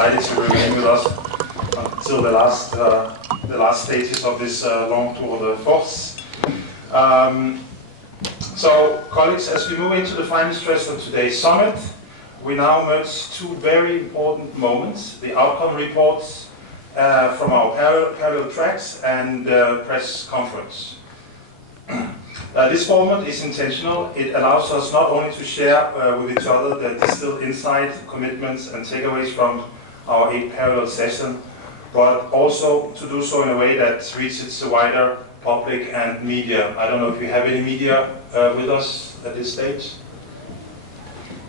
decided to remain with us until the last stages of this long tour de force. So, colleagues, as we move into the final stretch of today's summit, we now merge two very important moments: the outcome reports from our parallel tracks and press conference. This format is intentional. It allows us not only to share with each other the distilled insight, commitments and takeaways from our 8 parallel sessions, but also to do so in a way that reaches the wider public and media. I don't know if you have any media with us at this stage.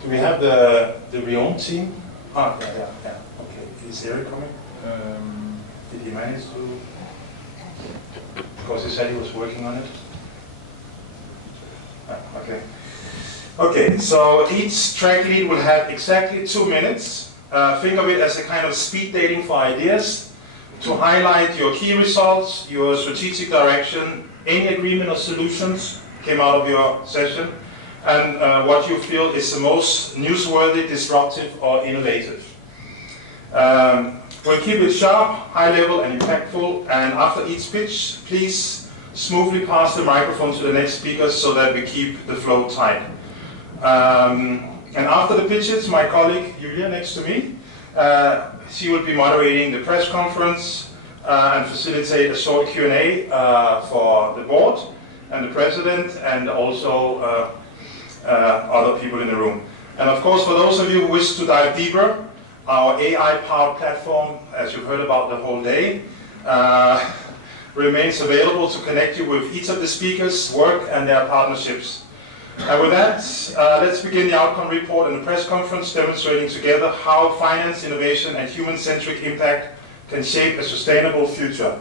Do we have the Rion team? Ah, yeah. Okay, is Eric coming? Did he manage to? Because he said he was working on it. Okay, so each track lead will have exactly 2 minutes. Think of it as a kind of speed dating for ideas to highlight your key results, your strategic direction, any agreement or solutions came out of your session, and what you feel is the most newsworthy, disruptive, or innovative. We'll keep it sharp, high level, and impactful, and after each pitch, please smoothly pass the microphone to the next speaker so that we keep the flow tight. And after the pitches, my colleague Julia next to me, she will be moderating the press conference and facilitate a short Q&A for the board and the president and also other people in the room. And of course, for those of you who wish to dive deeper, our AI-powered platform, as you've heard about the whole day, remains available to connect you with each of the speakers' work and their partnerships. And with that, let's begin the outcome report and the press conference, demonstrating together how finance, innovation, and human-centric impact can shape a sustainable future.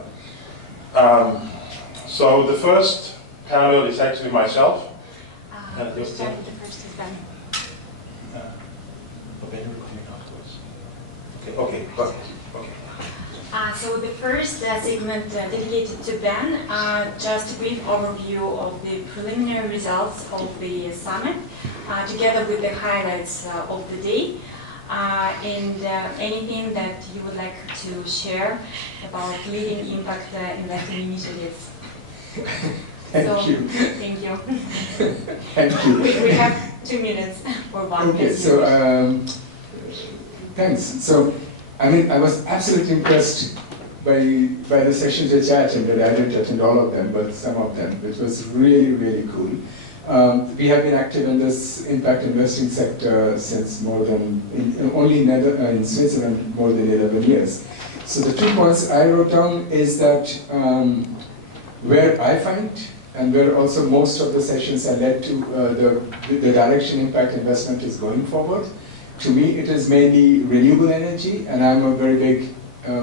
So the first parallel is actually myself. We start with the first is Ben. Okay. So the first segment dedicated to Ben, just a brief overview of the preliminary results of the summit, together with the highlights of the day, and anything that you would like to share about leading impact investing initiatives. Thank you. Thank you. Thank you. We have 2 minutes for one. Okay, so thanks. So, I mean, I was absolutely impressed by the sessions which I attended. I didn't attend all of them, but some of them, which was really, really cool. We have been active in this impact investing sector since more than, in Switzerland, more than 11 years. So the 2 points I wrote down is that where I find, and where also most of the sessions are led to the direction impact investment is going forward. To me, it is mainly renewable energy, and I'm a very big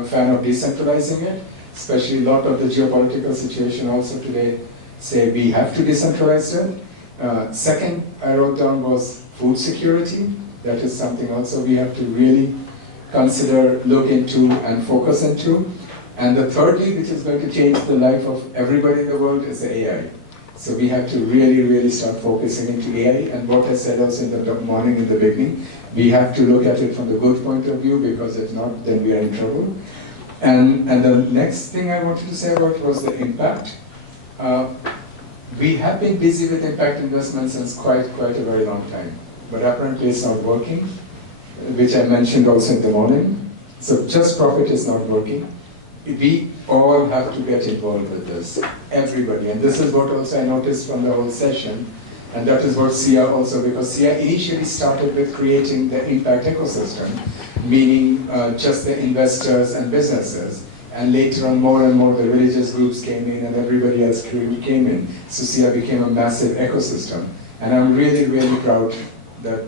fan of decentralizing it, especially a lot of the geopolitical situation also today say we have to decentralize it. Second, I wrote down was food security. That is something also we have to really consider, look into, and focus into. And the thirdly, which is going to change the life of everybody in the world, is the AI. So we have to really, really start focusing into AI, and what I said also in the morning in the beginning, we have to look at it from the good point of view, because if not, then we are in trouble. And the next thing I wanted to say about was the impact. We have been busy with impact investment since quite a very long time, but apparently it's not working, which I mentioned also in the morning. So just profit is not working. We all have to get involved with this, everybody. And this is what also I noticed from the whole session, and that is what SIIA also, because SIIA initially started with creating the impact ecosystem, meaning just the investors and businesses. And later on, more and more the religious groups came in and everybody else came in. So SIIA became a massive ecosystem. And I'm really, really proud that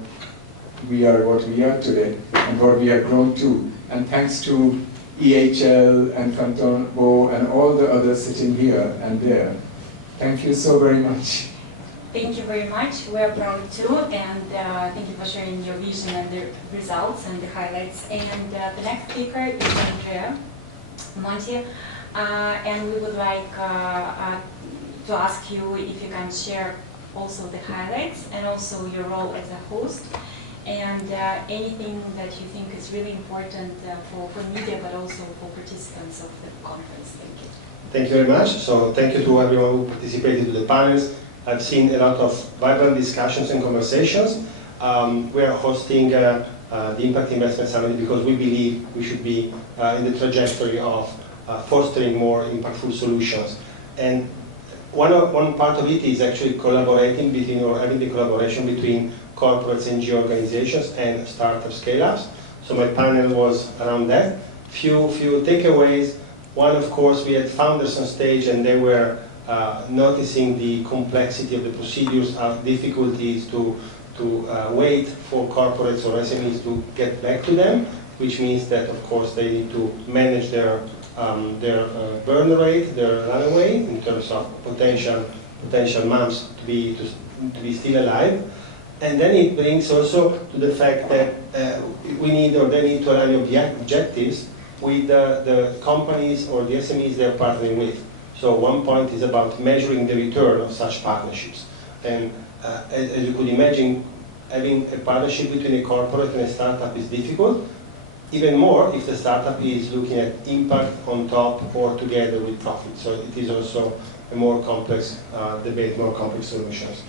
we are what we are today and what we have grown to. And thanks to EHL and Kingombe and all the others sitting here and there. Thank you so very much. Thank you very much. We are proud too, and thank you for sharing your vision and the results and the highlights. And the next speaker is Andrea Monti, and we would like to ask you if you can share also the highlights and also your role as a host, and anything that you think is really important for media, but also for participants of the conference. Thank you. Thank you very much. So thank you to everyone who participated in the panels. I've seen a lot of vibrant discussions and conversations. We are hosting the Impact Investment Summit because we believe we should be in the trajectory of fostering more impactful solutions. And one part of it is actually collaborating between, or having the collaboration between corporates, NGO organizations, and startup scale-ups. So my panel was around that. Few takeaways. One, of course, we had founders on stage, and they were noticing the complexity of the procedures, difficulties to wait for corporates or SMEs to get back to them, which means that, of course, they need to manage their burn rate, their runaway, in terms of potential months to be still alive. And then it brings also to the fact that we need, or they need to align objectives with the companies or the SMEs they're partnering with. So one point is about measuring the return of such partnerships. And as you could imagine, having a partnership between a corporate and a startup is difficult. Even more if the startup is looking at impact on top or together with profit. So it is also a more complex debate, more complex solutions.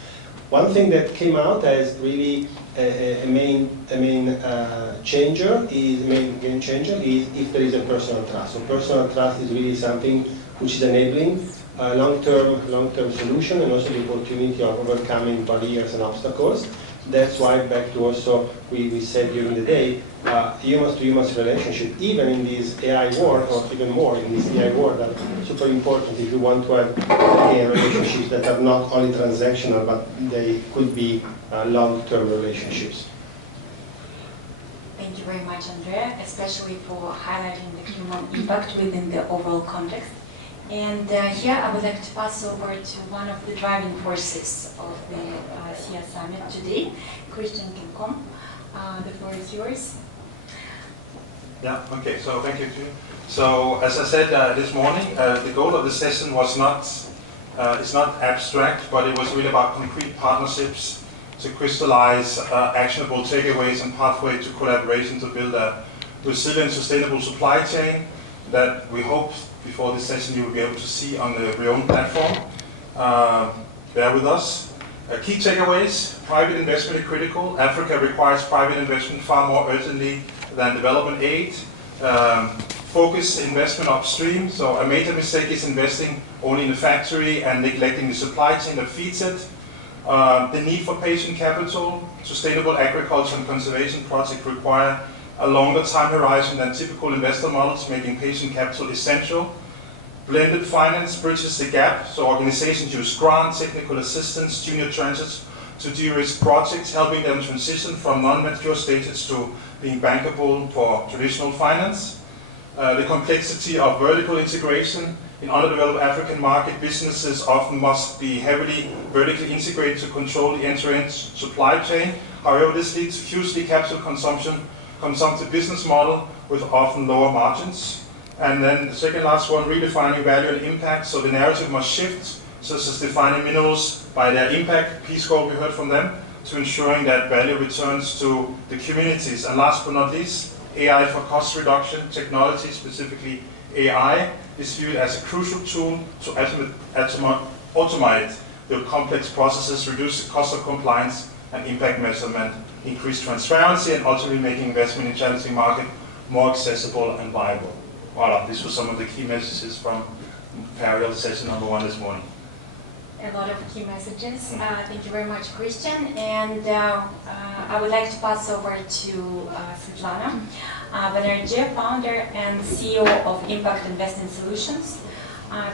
One thing that came out as really a main game changer is if there is a personal trust. So personal trust is really something which is enabling long-term solution, and also the opportunity of overcoming barriers and obstacles. That's why, back to also we said during the day, human-to-human relationship, even in this AI world, or even more in this AI world, are super important if you want to have relationships that are not only transactional, but they could be long-term relationships. Thank you very much, Andrea, especially for highlighting the human impact within the overall context. And here I would like to pass over to one of the driving forces of the SIIA Summit today, Christian Kingombe. The floor is yours. Yeah, okay, so thank you. So as I said this morning, the goal of the session was it's not abstract, but it was really about concrete partnerships to crystallize actionable takeaways and pathway to collaboration to build a resilient, sustainable supply chain that we hope before this session you will be able to see on the Mugione platform. Bear with us. Key takeaways: private investment is critical. Africa requires private investment far more urgently than development aid. Focus investment upstream. So a major mistake is investing only in the factory and neglecting the supply chain that feeds it. The need for patient capital. Sustainable agriculture and conservation projects require a longer time horizon than typical investor models, making patient capital essential. Blended finance bridges the gap, so organizations use grant, technical assistance, junior tranches to de-risk projects, helping them transition from non-mature stages to being bankable for traditional finance. The complexity of vertical integration. In underdeveloped African market, businesses often must be heavily vertically integrated to control the end-to-end supply chain. However, this leads to hugely capital consumptive business model with often lower margins. And then the second last one, redefining value and impact. So the narrative must shift, such as defining minerals by their impact, Peace Corps we heard from them, to ensuring that value returns to the communities. And last but not least, AI for cost reduction. Technology, specifically AI, is viewed as a crucial tool to automate the complex processes, reduce the cost of compliance and impact measurement, increase transparency, and ultimately making investment in challenging market more accessible and viable. Voila, these were some of the key messages from Imperial session number 1 this morning. A lot of key messages. Thank you very much, Christian. And I would like to pass over to Sveta Banerjee, founder and CEO of Impact Investing Solutions,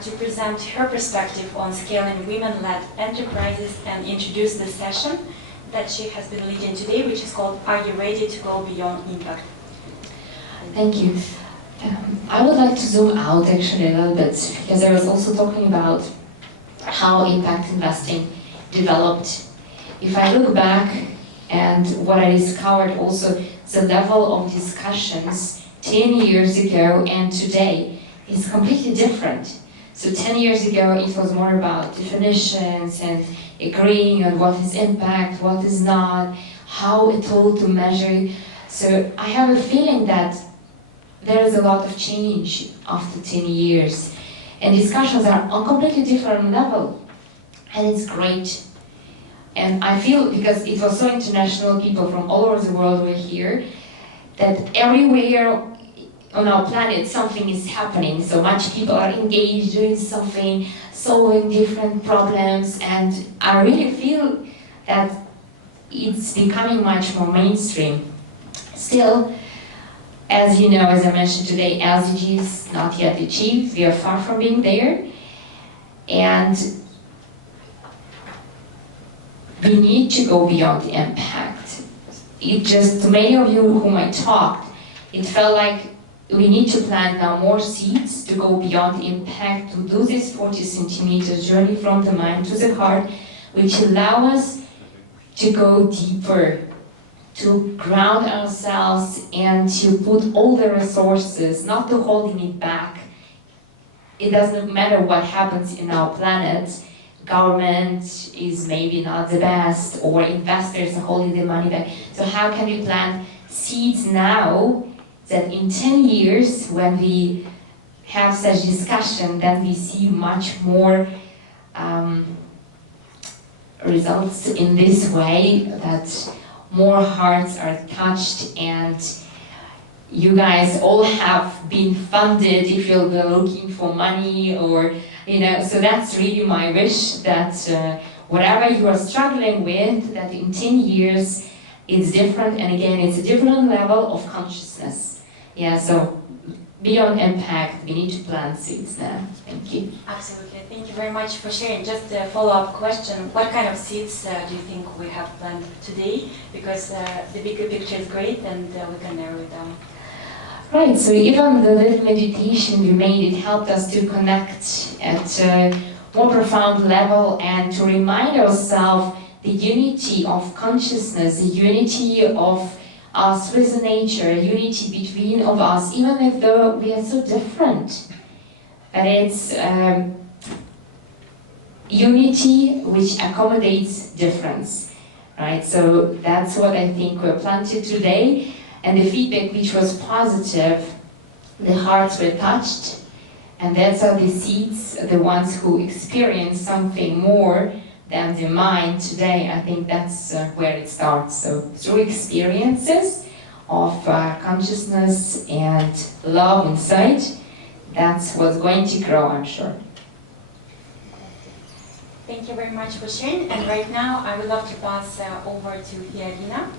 to present her perspective on scaling women-led enterprises and introduce the session that she has been leading today, which is called Are You Ready to Go Beyond Impact? Thank you. I would like to zoom out actually a little bit, because I was also talking about how impact investing developed. If I look back and what I discovered also, the level of discussions 10 years ago and today is completely different. So 10 years ago it was more about definitions and agreeing on what is impact, what is not, how at all to measure. So I have a feeling that there is a lot of change after 10 years, and discussions are on completely different level, and it's great. And I feel, because it was so international, people from all over the world were here, that everywhere on our planet something is happening. So much people are engaged, doing something, solving different problems, and I really feel that it's becoming much more mainstream. Still, as you know, as I mentioned today, SDGs not yet achieved. We are far from being there, and we need to go beyond the impact. It just, to many of you whom I talked, it felt like we need to plant now more seeds to go beyond the impact, to do this 40 centimeters journey from the mind to the heart, which allow us to go deeper, to ground ourselves and to put all the resources, not to holding it back. It doesn't matter what happens in our planet. Government is maybe not the best, or investors are holding their money back. So how can we plant seeds now that in 10 years, when we have such discussion, then we see much more results in this way, that more hearts are touched, and you guys all have been funded if you're looking for money, or so that's really my wish, that whatever you are struggling with, that in 10 years it's different, and again it's a different level of consciousness. Yeah, so beyond impact, we need to plant seeds now. Thank you. Absolutely, thank you very much for sharing. Just a follow-up question, what kind of seeds do you think we have planted today? Because the bigger picture is great, and we can narrow it down. Right, so even the little meditation we made, it helped us to connect at a more profound level, and to remind ourselves the unity of consciousness, the unity of us with nature, unity between of us, even if though we are so different. But it's unity which accommodates difference, right? So that's what I think we're planted today. And the feedback which was positive, the hearts were touched, and that's how the seeds, the ones who experience something more than the mind today, I think that's where it starts. So through experiences of consciousness and love inside, that's what's going to grow, I'm sure. Thank you very much for sharing. And right now, I would love to pass over to Fiorina.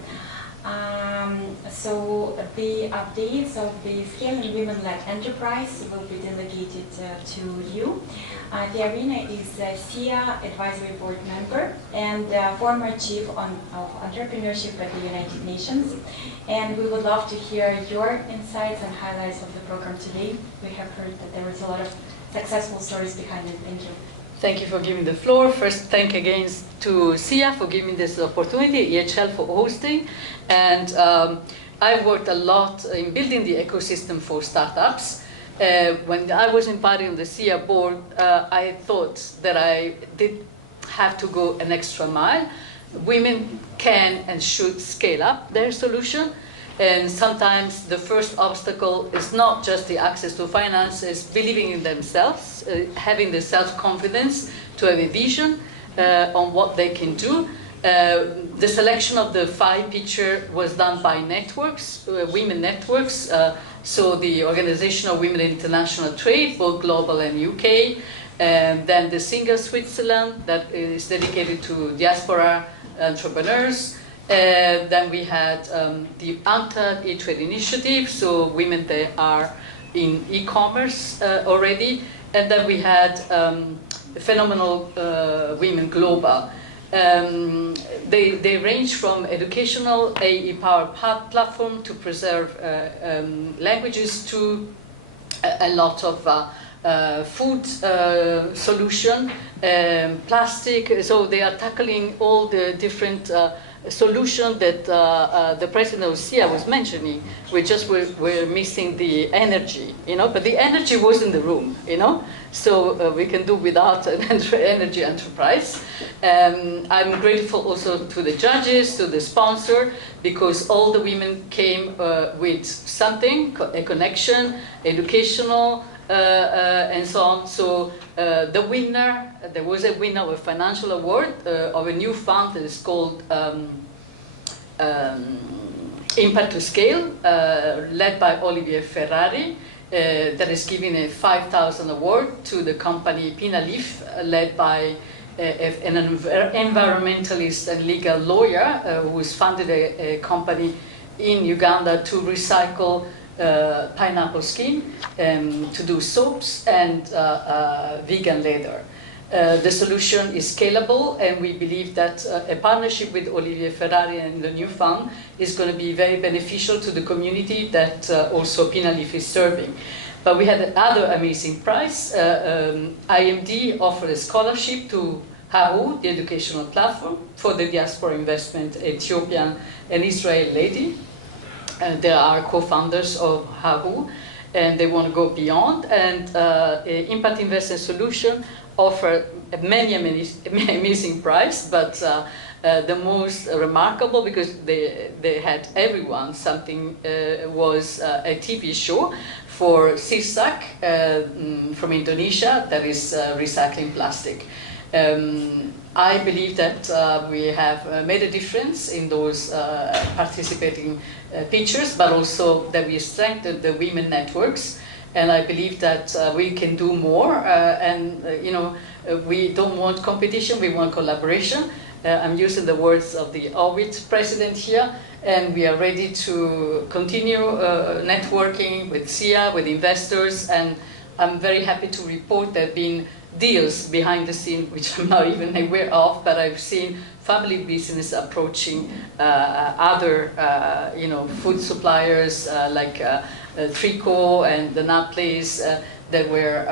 So the updates of the Scaling Women-led Enterprise will be delegated to you. Fiorina is a SIIA Advisory Board member and former Chief of Entrepreneurship at the United Nations. And we would love to hear your insights and highlights of the program today. We have heard that there was a lot of successful stories behind it. Thank you. Thank you for giving the floor. First, thank again to SIIA for giving this opportunity, EHL for hosting. And I worked a lot in building the ecosystem for startups. When I was invited on the SIIA board, I thought that I did have to go an extra mile. Women can and should scale up their solution. And sometimes the first obstacle is not just the access to finance, it's believing in themselves, having the self-confidence to have a vision on what they can do. The selection of the 5 picture was done by networks, women networks. So the Organization of Women in International Trade, both global and UK. And then the Singer Switzerland, that is dedicated to diaspora entrepreneurs. Then we had the UNCTAD e-trade initiative, so women that are in e-commerce already. And then we had Phenomenal Women Global. They range from educational e-power platform to preserve languages to a lot of food solution, plastic. So they are tackling all the different solution that the president of SIIA was mentioning. We're missing the energy, but the energy was in the room, so we can do without an energy enterprise. I'm grateful also to the judges, to the sponsor, because all the women came with something, a connection, educational, and so on. So the winner, there was a winner of a financial award of a new fund that is called Impact to Scale, led by Olivier Ferrari, that is giving a 5,000 award to the company Pinalif, led by an environmentalist and legal lawyer who has funded a company in Uganda to recycle pineapple skin, to do soaps and vegan leather. The solution is scalable, and we believe that a partnership with Olivier Ferrari and the new fund is going to be very beneficial to the community that also Pinalif is serving. But we had another amazing prize. IMD offered a scholarship to HAU, the educational platform, for the diaspora investment Ethiopian and Israeli lady. They are co-founders of HAU, and they want to go beyond. And Impact Investment Solution offer many amazing prize, but the most remarkable, because they had everyone, something was a TV show for SIIA from Indonesia that is recycling plastic. I believe that we have made a difference in those participating pictures, but also that we strengthened the women networks. And I believe that we can do more. We don't want competition; we want collaboration. I'm using the words of the OWIT president here, and we are ready to continue networking with SIIA, with investors, and I'm very happy to report there have been deals behind the scene, which I'm not even aware of, but I've seen family business approaching other, food suppliers like Trico and the Nut Place that were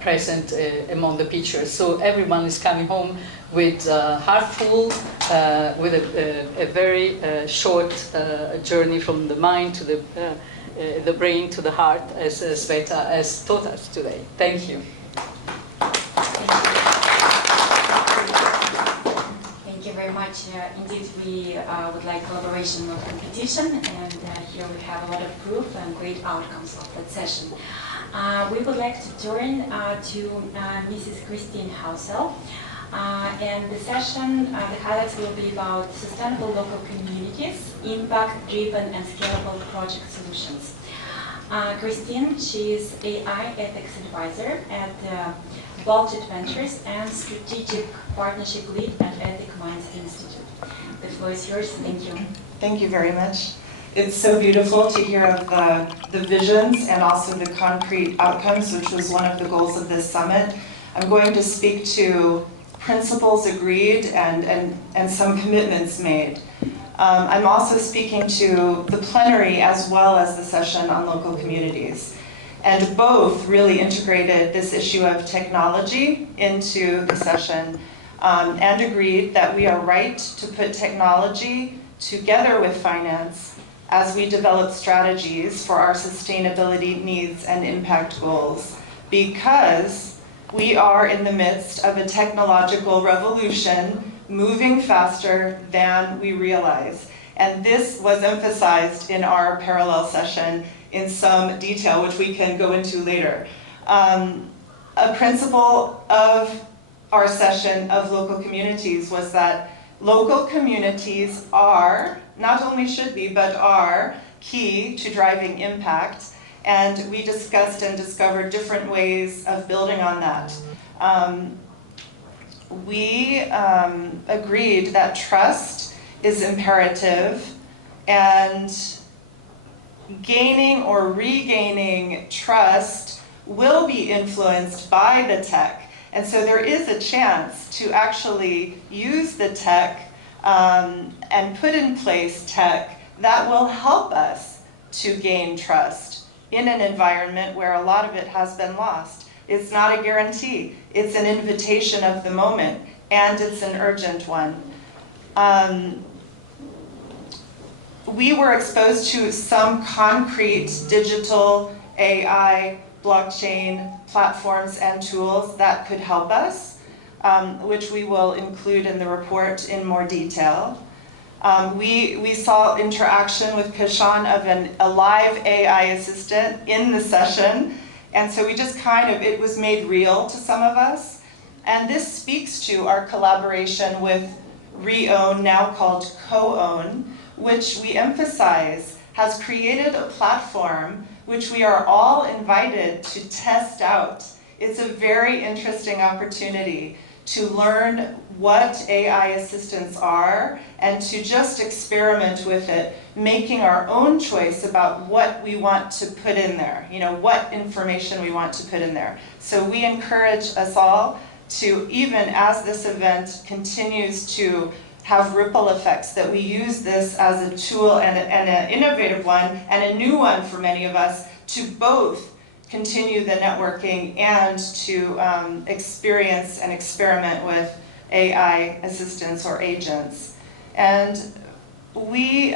present among the pictures. So everyone is coming home with heart full, with a very short journey from the mind to the brain to the heart, as Sveta has taught us today. Thank you. Thank you very much. Indeed, we would like collaboration, not competition, and here we have a lot of proof and great outcomes of that session. We would like to turn to Mrs. Christine Housel, and the session, the highlights will be about sustainable local communities, impact-driven and scalable project solutions. Christine, she is AI Ethics Advisor at Bolder Ventures and Strategic Partnership Lead at Ethic Minds Institute. The floor is yours. Thank you. Thank you very much. It's so beautiful to hear of the visions and also the concrete outcomes, which was one of the goals of this summit. I'm going to speak to principles agreed and some commitments made. I'm also speaking to the plenary as well as the session on local communities. And both really integrated this issue of technology into the session and agreed that we are right to put technology together with finance as we develop strategies for our sustainability needs and impact goals, because we are in the midst of a technological revolution moving faster than we realize. And this was emphasized in our parallel session in some detail, which we can go into later. A principle of our session of local communities was that local communities are, not only should be, but are key to driving impact. And we discussed and discovered different ways of building on that. We agreed that trust is imperative, and gaining or regaining trust will be influenced by the tech. And so there is a chance to actually use the tech and put in place tech that will help us to gain trust in an environment where a lot of it has been lost. It's not a guarantee. It's an invitation of the moment, and it's an urgent one. we were exposed to some concrete digital AI, blockchain platforms and tools that could help us, which we will include in the report in more detail. We saw interaction with Kashan of a live AI assistant in the session, and so we just it was made real to some of us. And this speaks to our collaboration with Reown, now called Co-Own, which we emphasize has created a platform which we are all invited to test out. It's a very interesting opportunity to learn what AI assistants are and to just experiment with it, making our own choice about what we want to put in there, what information we want to put in there. So we encourage us all to, even as this event continues to have ripple effects, that we use this as a tool and an innovative one and a new one for many of us to both continue the networking and to experience and experiment with AI assistants or agents. And we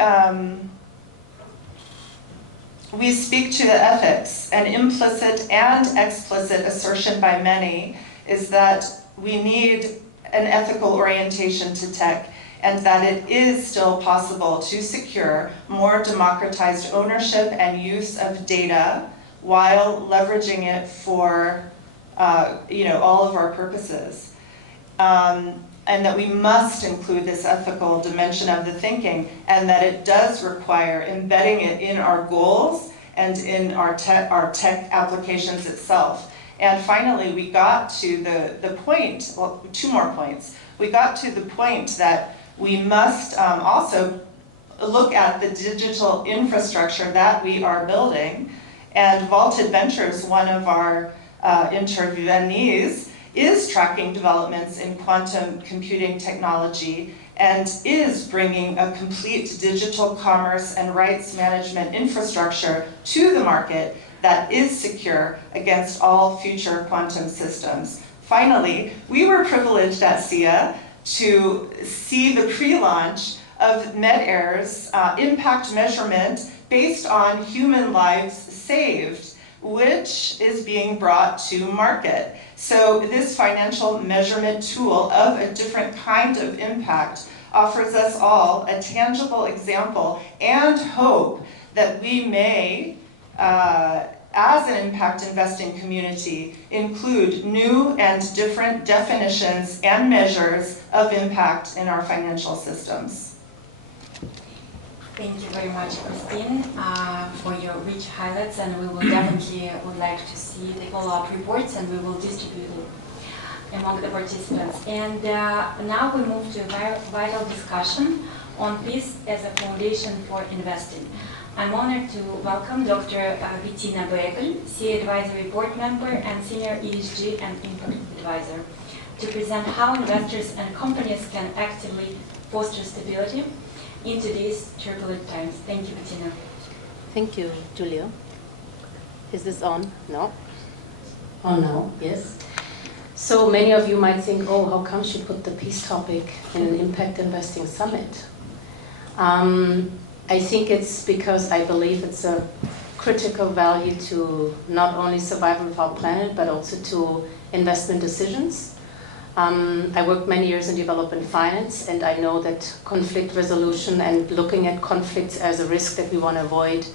speak to the ethics. An implicit and explicit assertion by many is that we need an ethical orientation to tech, and that it is still possible to secure more democratized ownership and use of data while leveraging it for all of our purposes. And that we must include this ethical dimension of the thinking, and that it does require embedding it in our goals and in our tech applications itself. And finally, we got to the point, well, 2 more points. We got to the point that we must also look at the digital infrastructure that we are building. And Vaulted Ventures, one of our interviewees, is tracking developments in quantum computing technology and is bringing a complete digital commerce and rights management infrastructure to the market that is secure against all future quantum systems. Finally, we were privileged at SIIA to see the pre-launch of MedAir's impact measurement based on human lives saved, which is being brought to market. So this financial measurement tool of a different kind of impact offers us all a tangible example and hope that we may, as an impact investing community, include new and different definitions and measures of impact in our financial systems. Thank you very much, Christine, for your rich highlights, and we will definitely would like to see the follow-up reports, and we will distribute it among the participants. And now we move to a vital discussion on peace as a foundation for investing. I'm honored to welcome Dr. Bettina Boekle, SIIA Advisory Board Member and Senior ESG and Impact Advisor, to present how investors and companies can actively foster stability into these turbulent times. Thank you, Bettina. Thank you, Julia. Is this on? No? On now, yes. So many of you might think, oh, how come she put the peace topic in an impact investing summit? I think it's because I believe it's a critical value to not only survival of our planet, but also to investment decisions. I worked many years in development finance, and I know that conflict resolution and looking at conflicts as a risk that we want to avoid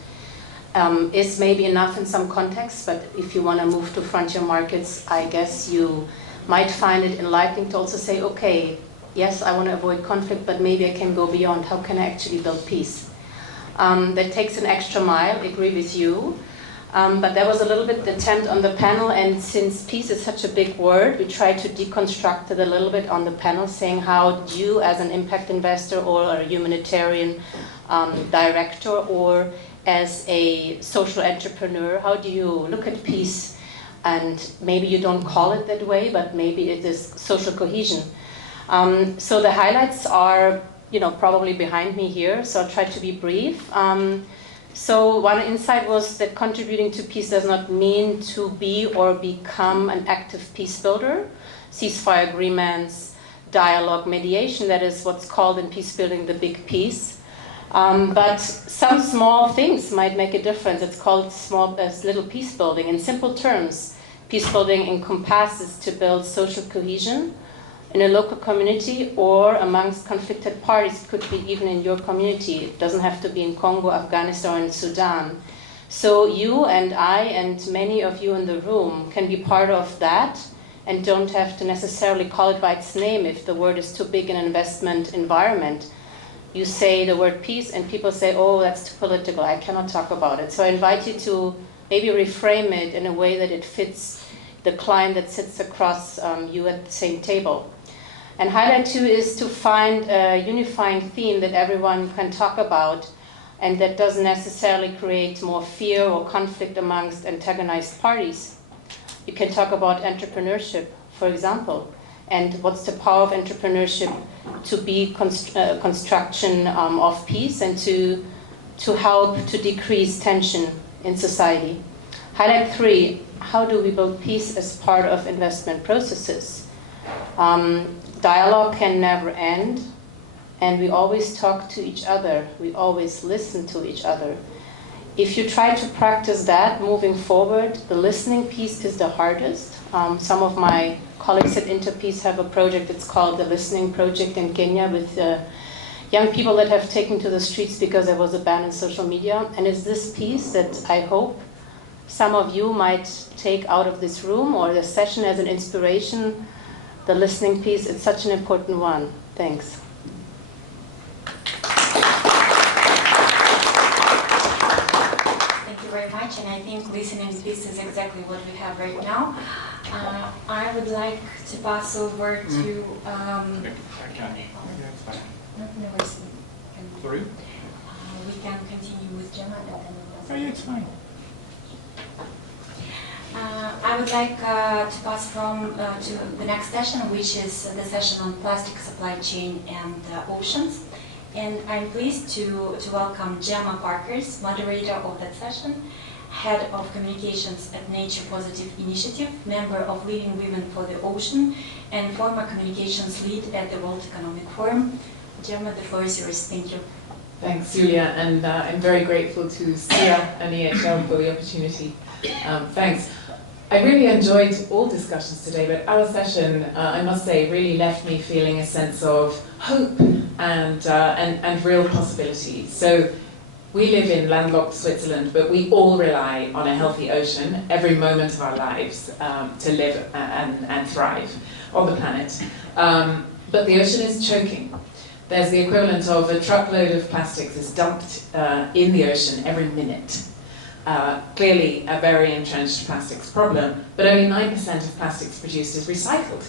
is maybe enough in some contexts, but if you want to move to frontier markets, I guess you might find it enlightening to also say, okay, yes, I want to avoid conflict, but maybe I can go beyond. How can I actually build peace? That takes an extra mile, I agree with you. But that was a little bit the attempt on the panel, and since peace is such a big word, we tried to deconstruct it a little bit on the panel, saying how you as an impact investor or a humanitarian director or as a social entrepreneur, how do you look at peace? And maybe you don't call it that way, but maybe it is social cohesion. So the highlights are probably behind me here, so I'll try to be brief. So one insight was that contributing to peace does not mean to be or become an active peace builder. Ceasefire agreements, dialogue, mediation, that is what's called in peace building the big peace. But some small things might make a difference. It's called little peace building. In simple terms, peace building encompasses to build social cohesion in a local community or amongst conflicted parties. It could be even in your community. It doesn't have to be in Congo, Afghanistan, or in Sudan. So you and I and many of you in the room can be part of that and don't have to necessarily call it by its name if the word is too big in an investment environment. You say the word peace and people say, oh, that's too political, I cannot talk about it. So I invite you to maybe reframe it in a way that it fits the client that sits across you at the same table. And highlight 2 is to find a unifying theme that everyone can talk about and that doesn't necessarily create more fear or conflict amongst antagonized parties. You can talk about entrepreneurship, for example, and what's the power of entrepreneurship to be construction of peace and to help to decrease tension in society. Highlight 3, how do we build peace as part of investment processes? Dialogue can never end, and we always talk to each other. We always listen to each other. If you try to practice that moving forward, the listening piece is the hardest. Some of my colleagues at Interpeace have a project that's called the Listening Project in Kenya with young people that have taken to the streets because there was a ban on social media. And it's this piece that I hope some of you might take out of this room or the session as an inspiration. The listening piece, it's such an important one. Thanks. Thank you very much, and I think listening piece is exactly what we have right now. I would like to pass over to... Sorry? We can continue with Gemma and then... Oh, yeah, it's fine. I would like to pass to the next session, which is the session on plastic supply chain and oceans. And I'm pleased to welcome Gemma Parkers, moderator of that session, Head of Communications at Nature Positive Initiative, member of Leading Women for the Ocean, and former communications lead at the World Economic Forum. Gemma, the floor is yours. Thank you. Thanks, Julia, and I'm very grateful to SIIA and EHL for the opportunity. Thanks. I really enjoyed all discussions today, but our session, I must say, really left me feeling a sense of hope and real possibility. So we live in landlocked Switzerland, but we all rely on a healthy ocean every moment of our lives to live and thrive on the planet. But the ocean is choking. There's the equivalent of a truckload of plastics is dumped in the ocean every minute. Clearly a very entrenched plastics problem, but only 9% of plastics produced is recycled.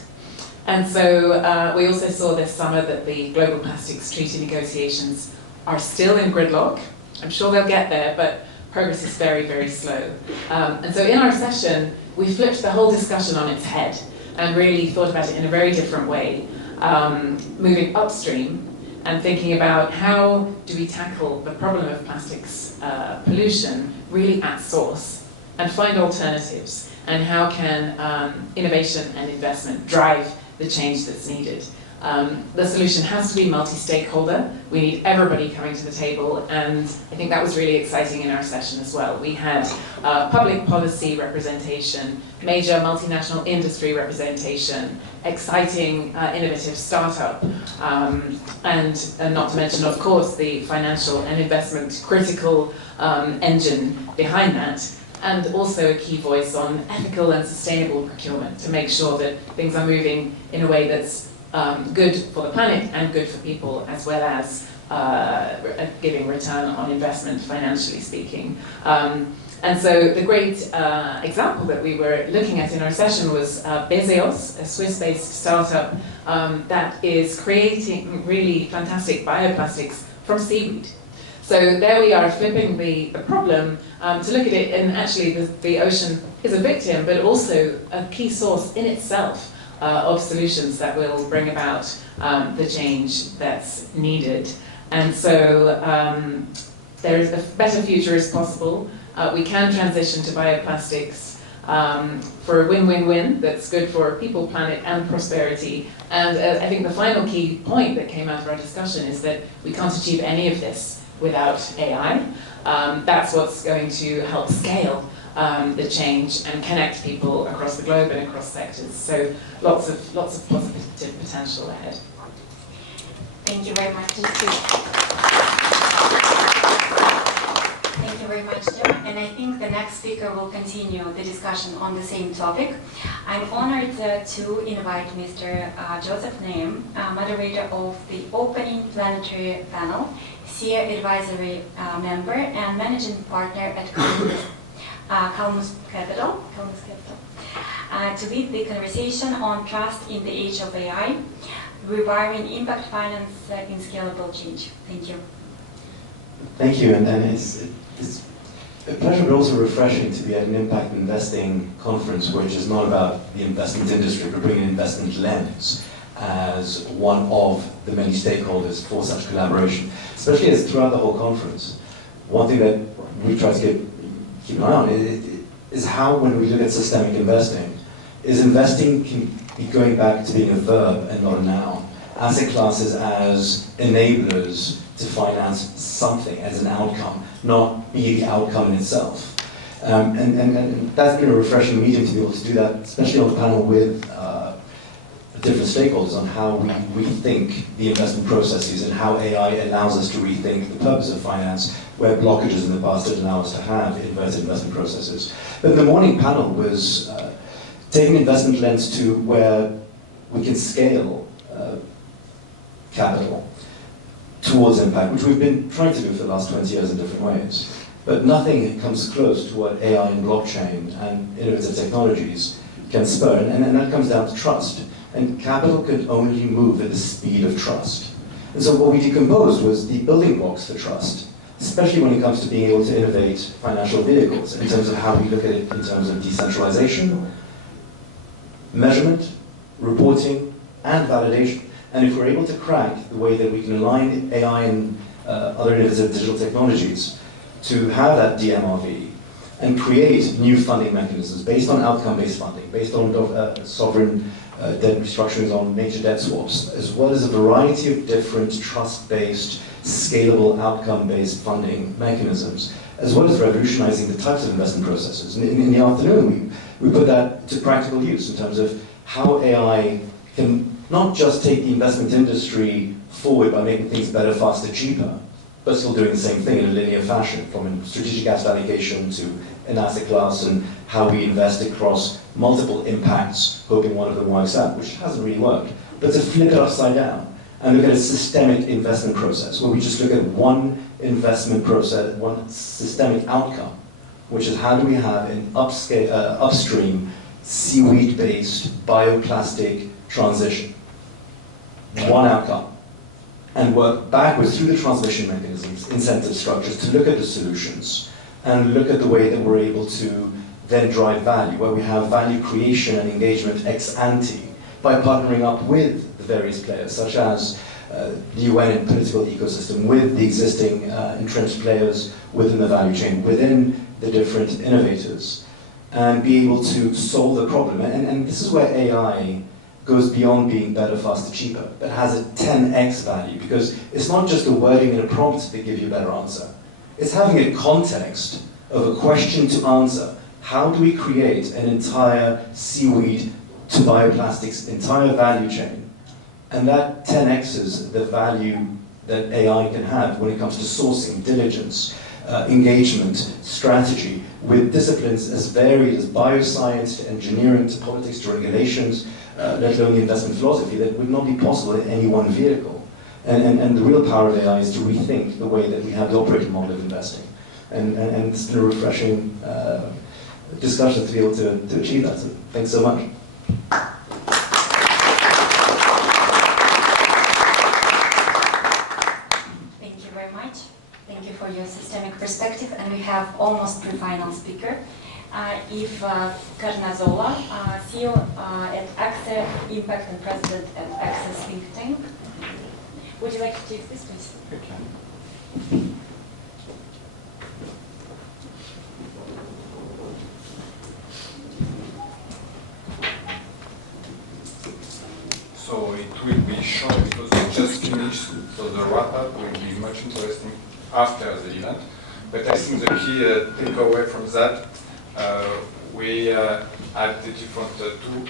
And so we also saw this summer that the global plastics treaty negotiations are still in gridlock. I'm sure they'll get there, but progress is very, very slow. And so in our session, we flipped the whole discussion on its head and really thought about it in a very different way, moving upstream and thinking about how do we tackle the problem of plastics pollution really at source and find alternatives, and how can innovation and investment drive the change that's needed. The solution has to be multi-stakeholder. We need everybody coming to the table, and I think that was really exciting in our session as well. We had public policy representation, major multinational industry representation, exciting innovative startup, and not to mention, of course, the financial and investment critical engine behind that, and also a key voice on ethical and sustainable procurement to make sure that things are moving in a way that's good for the planet and good for people, as well as giving return on investment, financially speaking. And so the great example that we were looking at in our session was Bezeos, a Swiss-based startup that is creating really fantastic bioplastics from seaweed. So there we are, flipping the problem to look at it, and actually the ocean is a victim, but also a key source in itself of solutions that will bring about the change that's needed. And so there is a better future is possible. We can transition to bioplastics for a win-win-win that's good for people, planet, and prosperity. And I think the final key point that came out of our discussion is that we can't achieve any of this without AI. That's what's going to help scale the change and connect people across the globe and across sectors. So lots of positive potential ahead. Thank you very much. Thank you very much, Gemma. And I think the next speaker will continue the discussion on the same topic. I'm honored to invite Mr. Joseph Naayem, moderator of the opening plenary panel, SIIA advisory member and managing partner at Calmus Capital, to lead the conversation on trust in the age of AI, reviving impact finance in scalable change. Thank you. Thank you, and it's a pleasure but also refreshing to be at an impact investing conference which is not about the investment industry but bringing an investment lens as one of the many stakeholders for such collaboration, especially as throughout the whole conference. One thing that we try to keep an eye on is how, when we look at systemic investing, is investing can be going back to being a verb and not a noun. Asset classes as enablers to finance something as an outcome, not be the outcome in itself. And that's been a refreshing medium to be able to do that, especially on the panel with different stakeholders on how we rethink the investment processes and how AI allows us to rethink the purpose of finance, where blockages in the past didn't allow us to have inverted investment processes. But the morning panel was taking an investment lens to where we can scale capital towards impact, which we've been trying to do for the last 20 years in different ways. But nothing comes close to what AI and blockchain and innovative technologies can spur, and that comes down to trust. And capital can only move at the speed of trust. And so what we decomposed was the building blocks for trust, especially when it comes to being able to innovate financial vehicles in terms of how we look at it in terms of decentralization, measurement, reporting, and validation. And if we're able to crack the way that we can align AI and other innovative digital technologies to have that DMRV and create new funding mechanisms based on outcome-based funding, based on sovereign debt restructurings on major debt swaps, as well as a variety of different trust-based, scalable, outcome-based funding mechanisms, as well as revolutionizing the types of investment processes. And in the afternoon, we put that to practical use in terms of how AI can not just take the investment industry forward by making things better, faster, cheaper, but still doing the same thing in a linear fashion, from a strategic asset allocation to an asset class and how we invest across multiple impacts, hoping one of them works out, which hasn't really worked. But to flip it upside down and look at a systemic investment process, where we just look at one investment process, one systemic outcome, which is how do we have an upstream seaweed-based bioplastic transition, one outcome, and work backwards through the transmission mechanisms, incentive structures, to look at the solutions and look at the way that we're able to then drive value, where we have value creation and engagement ex ante by partnering up with the various players, such as the UN and political ecosystem, with the existing entrenched players within the value chain, within the different innovators, and be able to solve the problem. And this is where AI goes beyond being better, faster, cheaper, but has a 10x value, because it's not just a wording and a prompt that give you a better answer. It's having a context of a question to answer. How do we create an entire seaweed to bioplastics, entire value chain? And that 10x's the value that AI can have when it comes to sourcing, diligence, engagement, strategy, with disciplines as varied as bioscience to engineering to politics to regulations, let alone the investment philosophy, that would not be possible in any one vehicle. And the real power of AI is to rethink the way that we have the operating model of investing. And it's been a refreshing discussion to be able to achieve that. So thanks so much. Thank you very much. Thank you for your systemic perspective. And we have almost pre-final speaker, Yves Carnazzola, CEO at SIIA Impact and President at Access Think Tank. Would you like to take this, please? Okay. So it will be short because we just finished, so the wrap-up will be much interesting after the event. But I think the key takeaway from that, we had the different two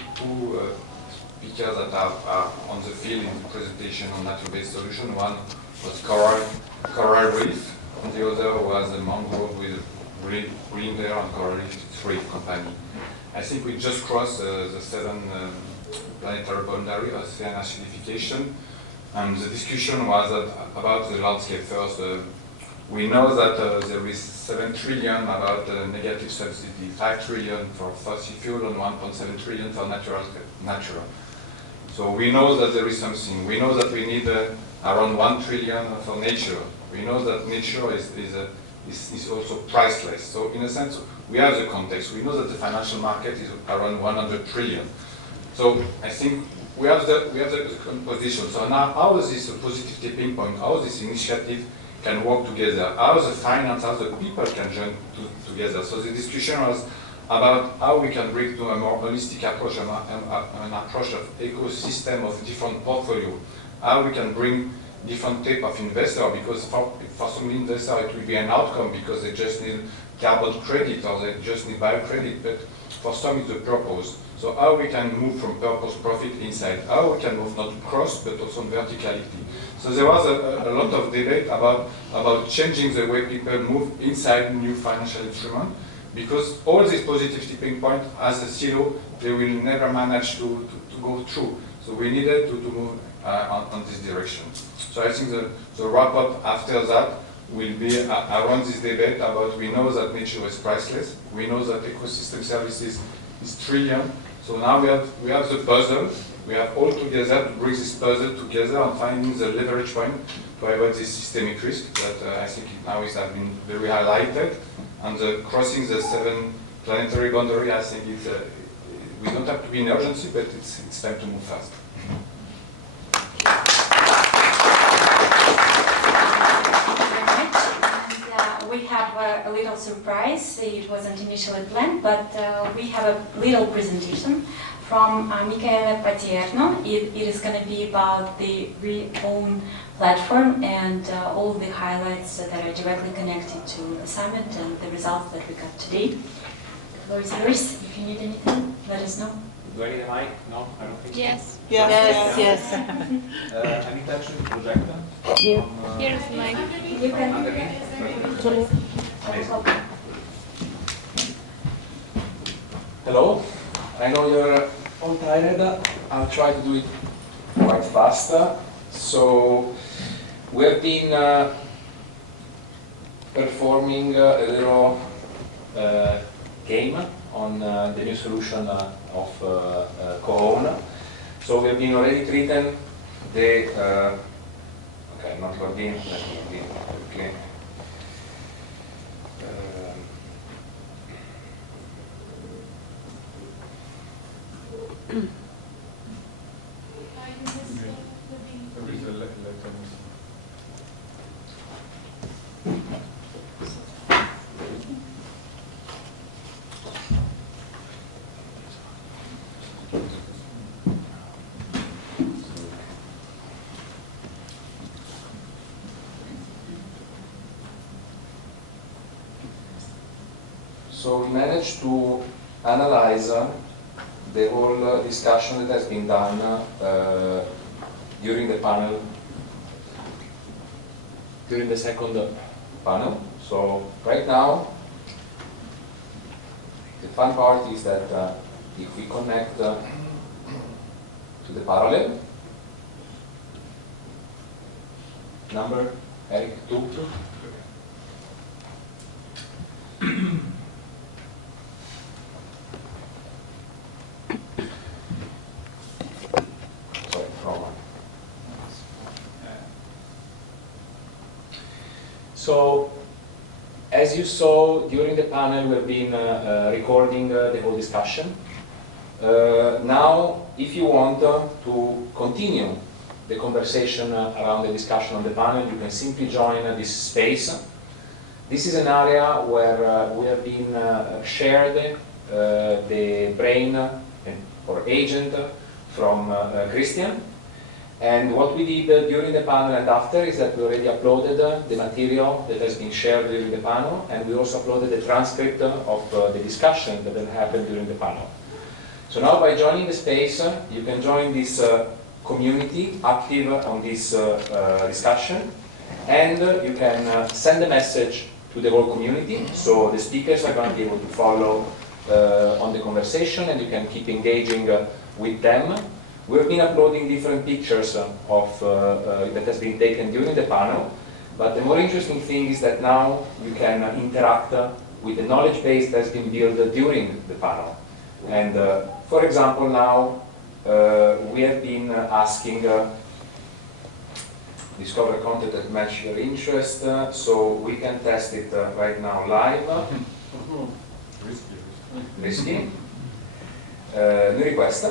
speakers that are on the field in the presentation on nature-based solution. One was coral reef, and the other was a mangrove with green there and coral reef company. I think we just crossed the 7 planetary boundary of ocean acidification, and the discussion was about the landscape first. We know that there is 7 trillion about negative subsidy, 5 trillion for fossil fuel and 1.7 trillion for natural. So we know that there is something. We know that we need around 1 trillion for nature. We know that nature is also priceless. So in a sense, we have the context. We know that the financial market is around 100 trillion. So I think we have the position. So now, how is this a positive tipping point? How this initiative can work together? How the finance, how the people can join together? So the discussion was about how we can bring to a more holistic approach, an approach of ecosystem of different portfolio. How we can bring different type of investor, because for some investor it will be an outcome because they just need carbon credit or they just need bio credit, but for some it's a purpose. So how we can move from purpose profit inside, how we can move not cross but also verticality. So there was a lot of debate about changing the way people move inside new financial instrument, because all these positive tipping points as a silo, they will never manage to go through. So we needed to move on this direction. So I think the wrap-up after that will be around this debate about, we know that nature is priceless, we know that ecosystem services is trillion, so now we have the puzzle, we have all together to bring this puzzle together and finding the leverage point to avoid this systemic risk that I think now has been very highlighted, and crossing the 7 planetary boundary, I think we don't have to be in urgency, but it's time to move fast. We have a little surprise. It wasn't initially planned, but we have a little presentation from Michele Patierno. It is going to be about the ReOwn platform and all the highlights that are directly connected to the summit and the results that we got today. The floor is yours. If you need anything, let us know. Do I need a mic? No, I don't think so. Yes. Yes. Any touch with the projector? Here. Here's the mic. You can. Hello. I know you're all tired. I'll try to do it quite fast. So we have been performing a little game on the new solution of co-own. So we have been already treating the okay, not logged in. Let me log in quickly. So we managed to analyze the whole discussion that has been done during the panel, during the second panel. So right now, the fun part is that if we connect to the parallel, number, Eric, 2. So, as you saw during the panel, we've been recording the whole discussion. Now, if you want to continue the conversation around the discussion on the panel, you can simply join this space. This is an area where we have been shared the brain or agent from Christian. And what we did during the panel and after is that we already uploaded the material that has been shared during the panel, and we also uploaded the transcript of the discussion that then happened during the panel. So now by joining the space, you can join this community active on this discussion, and you can send a message to the whole community, so the speakers are going to be able to follow on the conversation, and you can keep engaging with them. We've been uploading different pictures that has been taken during the panel, but the more interesting thing is that now you can interact with the knowledge base that has been built during the panel. And for example, now we have been asking discover content that match your interest, so we can test it right now live. Risky. New request.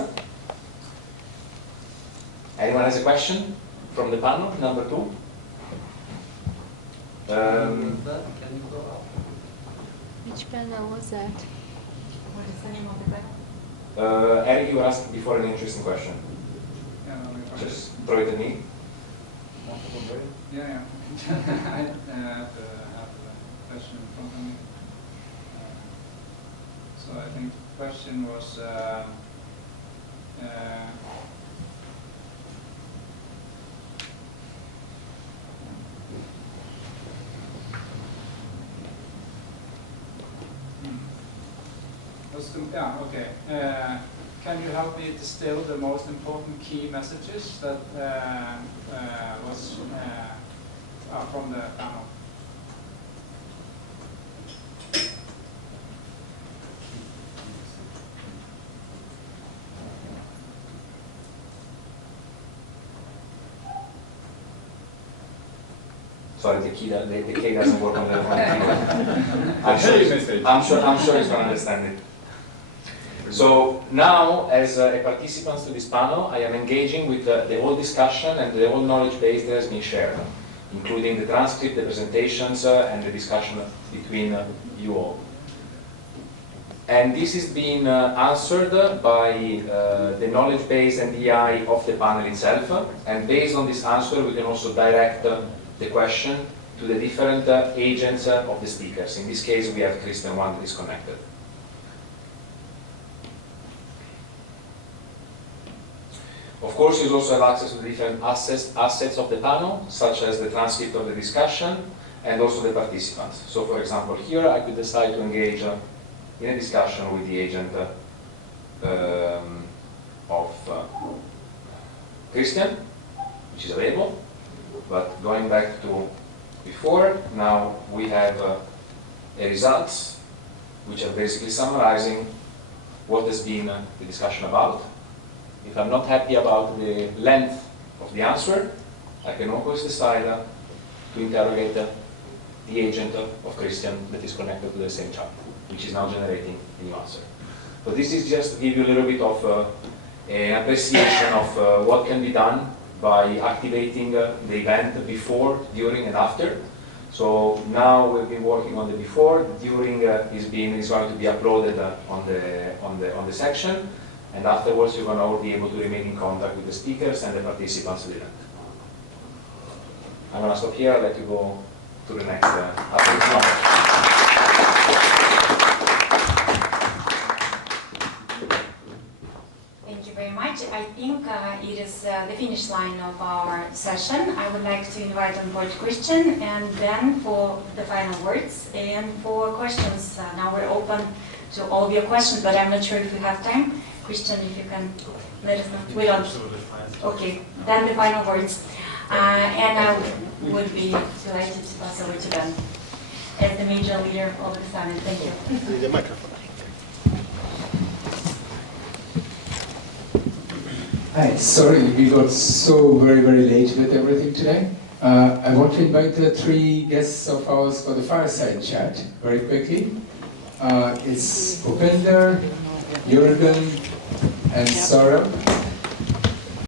Anyone has a question from the panel, number 2? Which panel was that? What is the name of the panel? Eric, you were asking before an interesting question. Just throw it at me. Yeah. I have a question in front of me. So I think the question was can you help me distill the most important key messages that from the panel? Sorry, the key doesn't work on the phone. I'm sure he's going to understand it. So now, as a participant to this panel, I am engaging with the whole discussion and the whole knowledge base that has been shared, including the transcript, the presentations, and the discussion between you all. And this is being answered by the knowledge base and EI of the panel itself. And based on this answer, we can also direct the question to the different agents of the speakers. In this case, we have Christian, one that is connected. Of course, you also have access to the different assets of the panel, such as the transcript of the discussion and also the participants. So, for example, here I could decide to engage in a discussion with the agent of Christian, which is available. But going back to before, now we have a results which are basically summarizing what has been the discussion about. If I'm not happy about the length of the answer, I can always decide to interrogate the agent of Christian that is connected to the same chat, which is now generating the new answer. So this is just to give you a little bit of an appreciation of what can be done by activating the event before, during, and after. So now we've been working on the before. During is going to be uploaded on the section, and afterwards you're going to all be able to remain in contact with the speakers and the participants of the event. I'm going to stop here. I'll let you go to the next update. Thank you very much. I think it is the finish line of our session. I would like to invite on board Christian and Ben for the final words. And for questions, now we're open to all of your questions, but I'm not sure if we have time. Christian, if you can let us know. We don't. Okay, then the final words. And I would be delighted to pass over to Ben as the major leader of the summit. Thank you. The microphone. Hi, sorry we got so very late with everything today. I want to invite the 3 guests of ours for the fireside chat very quickly. It's Boekle, Jürgen, and Saurabh.